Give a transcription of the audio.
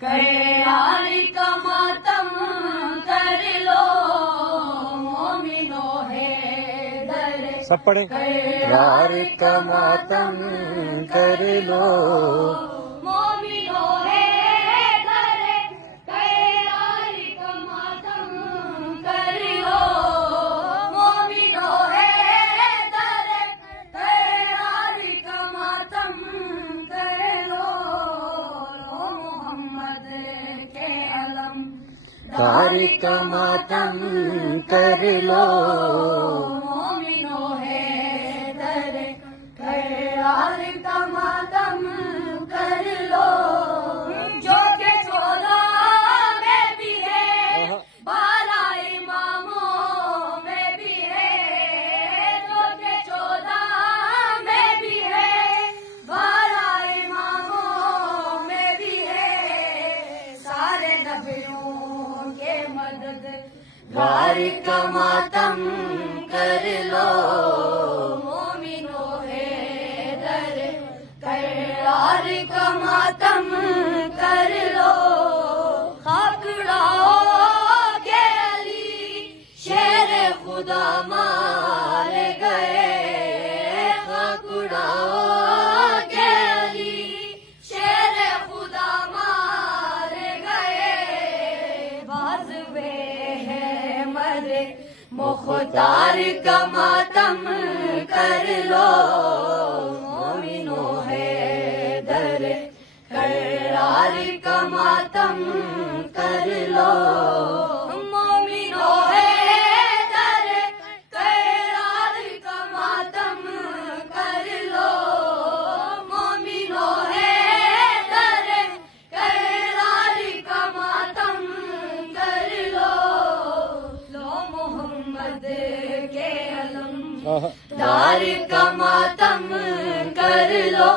कयारी का मातम कर लो मोमिनो है दर सब पढ़े यार का मातम कर लो मोमिनो है दर कयारी का मातम कर लो मोमिनो है दर कयारी का मातम कर लो मोहम्मद के अलम यार का मातम कर लो मोमिनो है दर कयार का मातम कर लो जो के 14 में भी है 12 इमामों में भी है जो के 14 में भी है 12 इमामों में भी है सारे नबियों के मदद यार का मातम कर लो मोमिनो है दर कयार का मातम कर लो खाकड़ाओ के अली शेर खुदा मार गए खाकड़ाओ के अली शेर खुदा मार गए बाज़वे है मरे मुख्तार का मातम कर लो मोमिनो है दर करार का मातम कर लो मोमिनो है दर करार का मातम कर लो मोमिनो है दर करार का मातम कर लो मोहम्मद के अलम दार का मातम कर लो